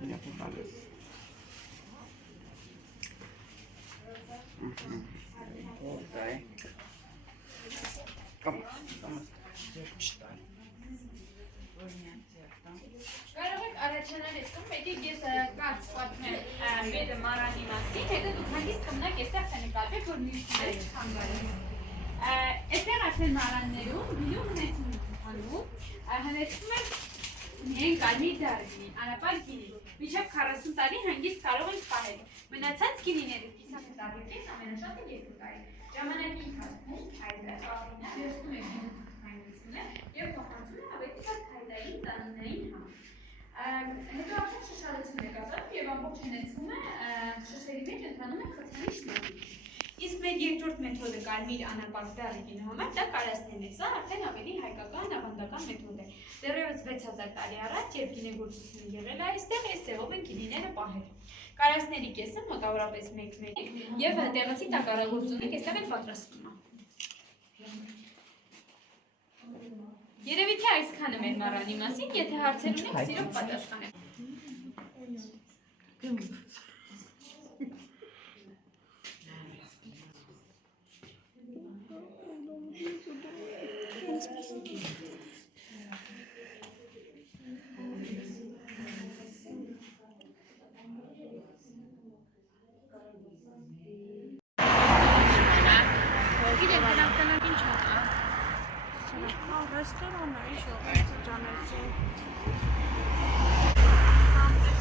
Nepalese. Okay. Come on. Կարող եք առաջանալ էստում, պետք է ես կարծ պատմեմ մեր մարանի մասին, հետո դուք հանգիստ կմնաք էստեղ կնկատեք, որ մյուսները չքան գալու։ Էստեղ արդեն մարաններում բիլում հնեցում ընդհանում, հնեցում են միայն կարմիր դարինի, անապար գինի, մինչև 40 տարի հանգիստ կարող ենք պահել։ Մնացած գինիները կիսակը տարիքից ամենաշատը 2 տարի։ Ժամանակի ընթացքում քայլը աղինը վերցնում է գինի թխայնությունը և փոխանցում է ավելի շատ քայլային տանինային համ։ Հետո արդեն շշալեցում է կատարում և ամբողջ հնեցումը շշերի մեջ ընթանում է խցանի շնորհիվ։ Իսկ մեր երկրորդ մեթոդը կարմիր անապակ դարիքին համար դա կարասներն է, սա արդեն ավելի հայկական ավանդական մեթոդ է։ Դեռևս 6000 տարի առաջ, երբ գինեգործությունը եղել է այստեղ, այս ձևով են գինիները պահել։ Կարասների կեսը մոտավորապես 1/1 և տեղացի տակառագործունեք այստեղ էլ պատրաստվում է։ Երևի թե այսքանը մեր մառանի մասին, եթե հարցեր ունեք, սիրով պատասխանեմ։ Restoran, ich habe